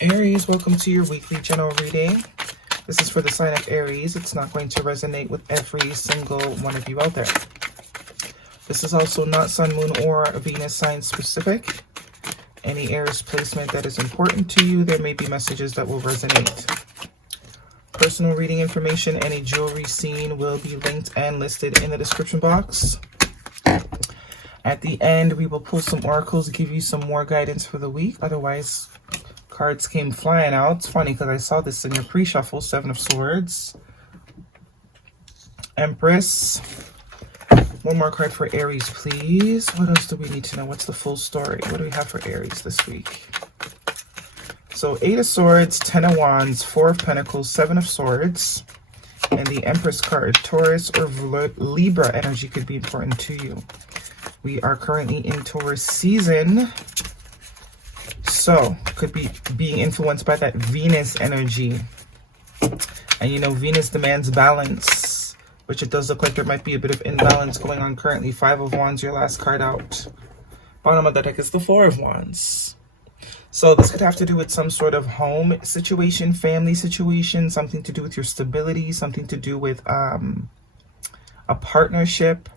Aries, welcome to your weekly general reading. This is for the sign of Aries. It's not going to resonate with every single one of you out there. This is also not Sun, Moon, or Venus sign specific. Any Aries placement that is important to you, there may be messages that will resonate. Personal reading information and a jewelry scene will be linked and listed in the description box. At the end, we will pull some oracles to give you some more guidance for the week. Otherwise, cards came flying out. It's funny because I saw this in your pre-shuffle. 7 of Swords. Empress. One more card for Aries, please. What else do we need to know? What's the full story? What do we have for Aries this week? So 8 of Swords, 10 of Wands, 4 of Pentacles, 7 of Swords. And the Empress card. Taurus or Libra energy could be important to you. We are currently in Taurus season. So, could be being influenced by that Venus energy. And you know, Venus demands balance, which it does look like there might be a bit of imbalance going on currently. 5 of Wands, your last card out. Bottom of the deck is the 4 of Wands. So this could have to do with some sort of home situation, family situation, something to do with your stability, something to do with a partnership.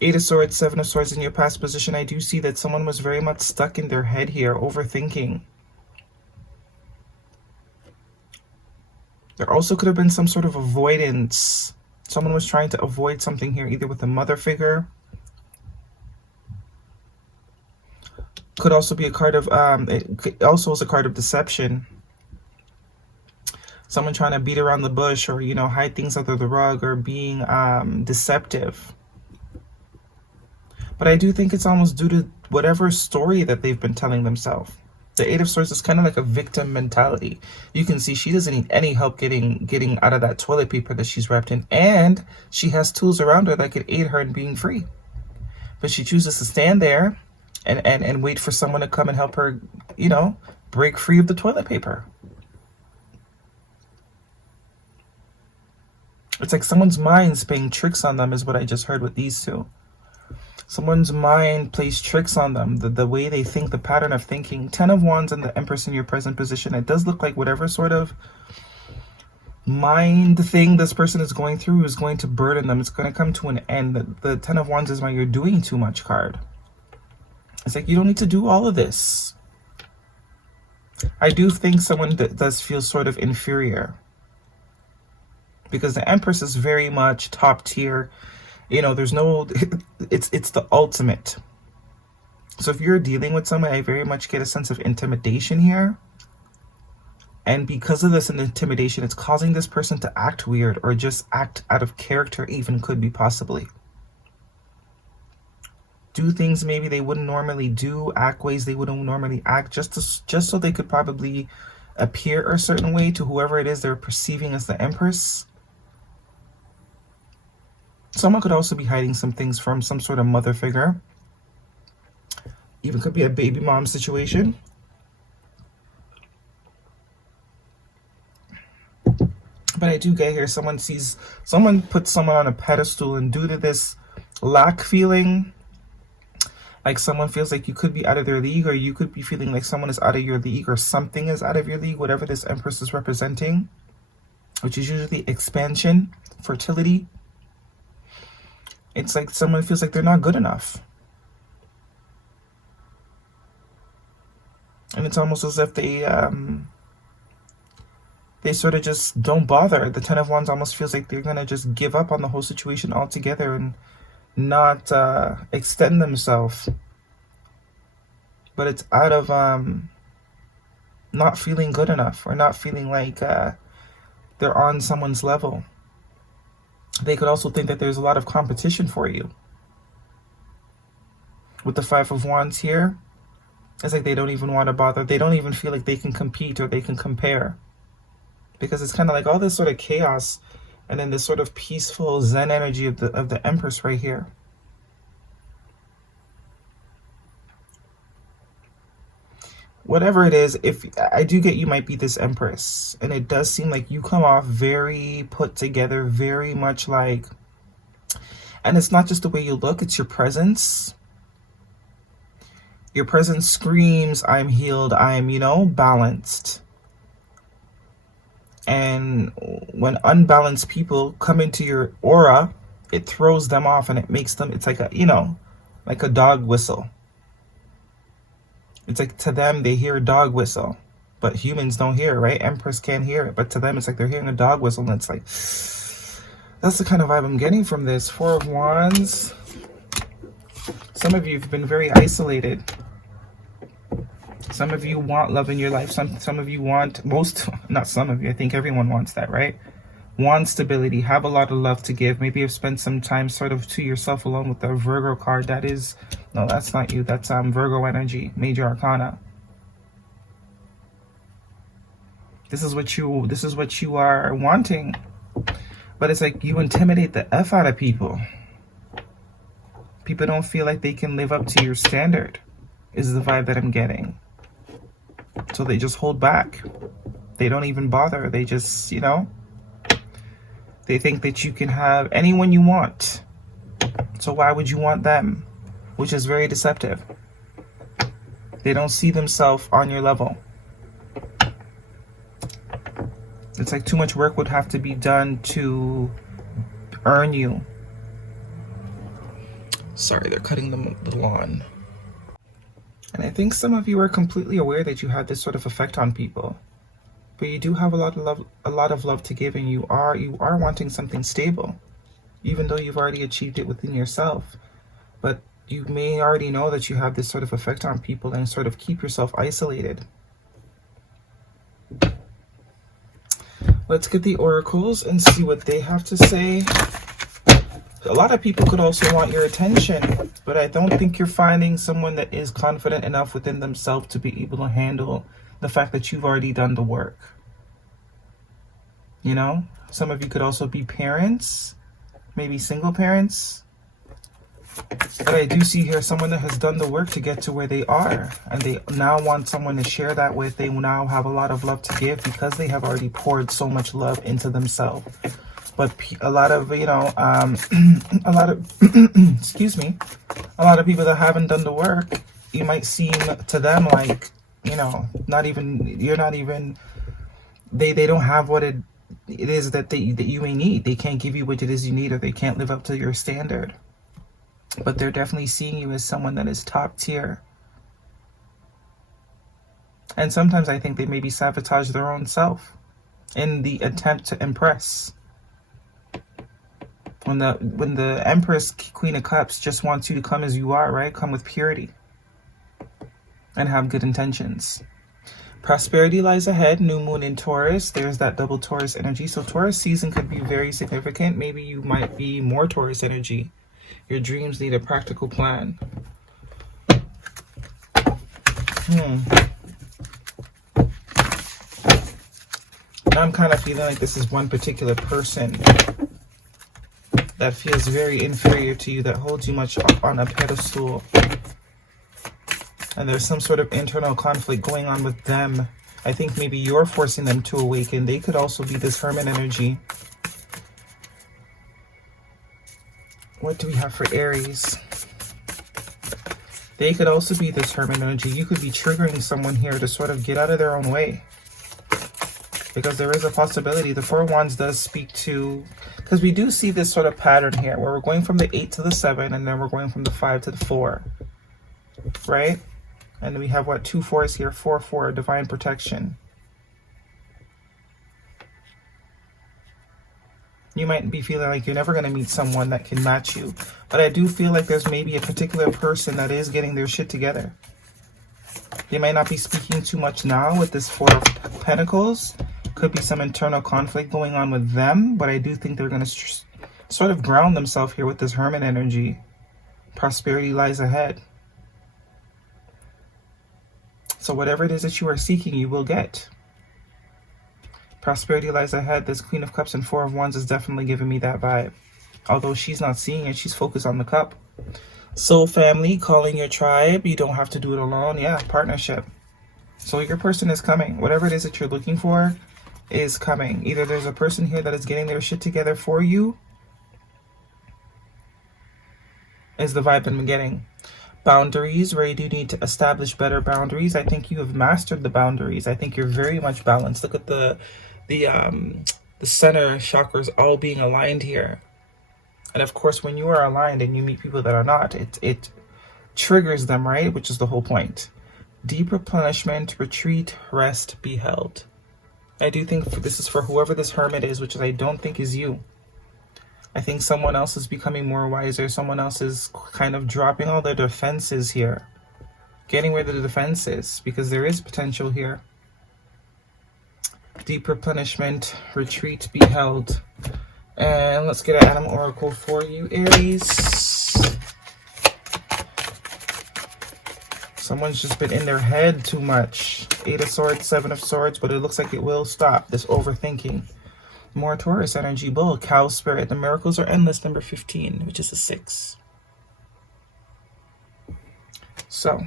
8 of Swords, 7 of Swords in your past position. I do see that someone was very much stuck in their head here, overthinking. There also could have been some sort of avoidance. Someone was trying to avoid something here, either with a mother figure. Could also be a card of, it also is a card of deception. Someone trying to beat around the bush or, you know, hide things under the rug or being deceptive. But I do think it's almost due to whatever story that they've been telling themselves. The 8 of Swords is kind of like a victim mentality. You can see she doesn't need any help getting out of that toilet paper that she's wrapped in. And she has tools around her that could aid her in being free. But she chooses to stand there and wait for someone to come and help her, you know, break free of the toilet paper. It's like someone's mind's playing tricks on them is what I just heard with these two. Someone's mind plays tricks on them, the way they think, the pattern of thinking. 10 of Wands and the Empress in your present position. It does look like whatever sort of mind thing this person is going through is going to burden them. It's going to come to an end. The 10 of Wands is my you're doing too much card. It's like you don't need to do all of this. I do think someone does feel sort of inferior. Because the Empress is very much top tier. You know, there's no, it's the ultimate. So if you're dealing with someone, I very much get a sense of intimidation here. And because of this intimidation, it's causing this person to act weird or just act out of character, even could be possibly. Do things maybe they wouldn't normally do, act ways they wouldn't normally act, just so they could probably appear a certain way to whoever it is they're perceiving as the Empress. Someone could also be hiding some things from some sort of mother figure. Even could be a baby mom situation. But I do get here, someone puts someone on a pedestal, and due to this lack feeling, like someone feels like you could be out of their league, or you could be feeling like someone is out of your league, or something is out of your league, whatever this Empress is representing, which is usually expansion, fertility. It's like someone feels like they're not good enough. And it's almost as if they sort of just don't bother. The 10 of Wands almost feels like they're going to just give up on the whole situation altogether and not extend themselves. But it's out of not feeling good enough, or not feeling like they're on someone's level. They could also think that there's a lot of competition for you. With the 5 of Wands here, it's like they don't even want to bother. They don't even feel like they can compete or they can compare. Because it's kind of like all this sort of chaos and then this sort of peaceful Zen energy of the Empress right here. Whatever it is, if I do get you might be this Empress, and it does seem like you come off very put together, very much like, and it's not just the way you look, it's your presence. Your presence screams, I'm healed, I'm, you know, balanced. And when unbalanced people come into your aura, it throws them off and it makes them, it's like a, you know, like a dog whistle. It's like to them, they hear a dog whistle, but humans don't hear it, right? Empress can't hear it, but to them, it's like they're hearing a dog whistle, and it's like, that's the kind of vibe I'm getting from this. Four of Wands. Some of you have been very isolated. Some of you want love in your life. Some of you want, not some of you, I think everyone wants that, right? Want stability, have a lot of love to give. Maybe you've spent some time sort of to yourself alone with the Virgo card. That is, no, that's not you. That's Virgo energy, major arcana. This is what you are wanting. But it's like you intimidate the F out of people. People don't feel like they can live up to your standard, is the vibe that I'm getting. So they just hold back. They don't even bother. They just, you know, they think that you can have anyone you want. So why would you want them? Which is very deceptive. They don't see themselves on your level. It's like too much work would have to be done to earn you. Sorry, they're cutting the lawn. And I think some of you are completely aware that you have this sort of effect on people. But you do have a lot of love to give, and you are wanting something stable, even though you've already achieved it within yourself. But you may already know that you have this sort of effect on people and sort of keep yourself isolated. Let's get the oracles and see what they have to say. A lot of people could also want your attention, but I don't think you're finding someone that is confident enough within themselves to be able to handle the fact that you've already done the work. You know, some of you could also be parents, maybe single parents. But I do see here someone that has done the work to get to where they are, and they now want someone to share that with. They now have a lot of love to give because they have already poured so much love into themselves. But a lot of, you know, excuse me, a lot of people that haven't done the work, you might seem to them like, you know, they don't have what it is that you may need. They can't give you what it is you need, or they can't live up to your standard. But they're definitely seeing you as someone that is top tier. And sometimes I think they maybe sabotage their own self in the attempt to impress. When the Empress, Queen of Cups, just wants you to come as you are, right? Come with purity and have good intentions. Prosperity lies ahead. New moon in Taurus. There's that double Taurus energy. So Taurus season could be very significant. Maybe you might be more Taurus energy. Your dreams need a practical plan. I'm kind of feeling like this is one particular person that feels very inferior to you, that holds you much up on a pedestal. And there's some sort of internal conflict going on with them. I think maybe you're forcing them to awaken. They could also be this Hermit energy. What do we have for Aries? They could also be this Hermit energy. You could be triggering someone here to sort of get out of their own way. Because there is a possibility. The Four of Wands does speak to... Because we do see this sort of pattern here, where we're going from the 8 to the 7, and then we're going from the 5 to the 4. Right? And we have, what, 2 4s here. 4 4, divine protection. You might be feeling like you're never going to meet someone that can match you. But I do feel like there's maybe a particular person that is getting their shit together. They might not be speaking too much now with this Four of Pentacles. Could be some internal conflict going on with them. But I do think they're going to sort of ground themselves here with this Hermit energy. Prosperity lies ahead. So whatever it is that you are seeking, you will get. Prosperity lies ahead. This Queen of Cups and Four of Wands is definitely giving me that vibe. Although she's not seeing it, she's focused on the cup. Soul family, calling your tribe. You don't have to do it alone. Yeah, partnership. So your person is coming. Whatever it is that you're looking for is coming. Either there's a person here that is getting their shit together for you, is the vibe that I'm getting. Boundaries, where you do need to establish better boundaries. I think you have mastered the boundaries. I think you're very much balanced. Look at the center chakras all being aligned here. And of course, when you are aligned and you meet people that are not, it triggers them, right? Which is the whole point. Deep replenishment, retreat, rest, be held. I do think this is for whoever this hermit is, which I don't think is you. I think someone else is becoming more wiser. Someone else is kind of dropping all their defenses here. Getting rid of the defenses, because there is potential here. Deep replenishment, retreat, be held. And let's get an animal oracle for you, Aries. Someone's just been in their head too much. 8 of Swords, 7 of Swords, but it looks like it will stop, this overthinking. More Taurus energy, bull, cow spirit. The miracles are endless, number 15, which is a 6. So,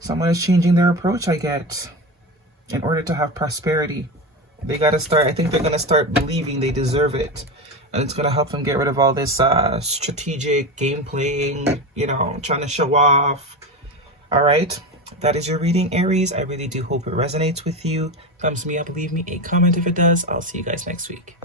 someone is changing their approach, I get, in order to have prosperity. They got to start, I think they're going to start believing they deserve it. And it's going to help them get rid of all this strategic game playing, you know, trying to show off. All right. That is your reading, Aries. I really do hope it resonates with you. Thumbs me up, leave me a comment if it does. I'll see you guys next week.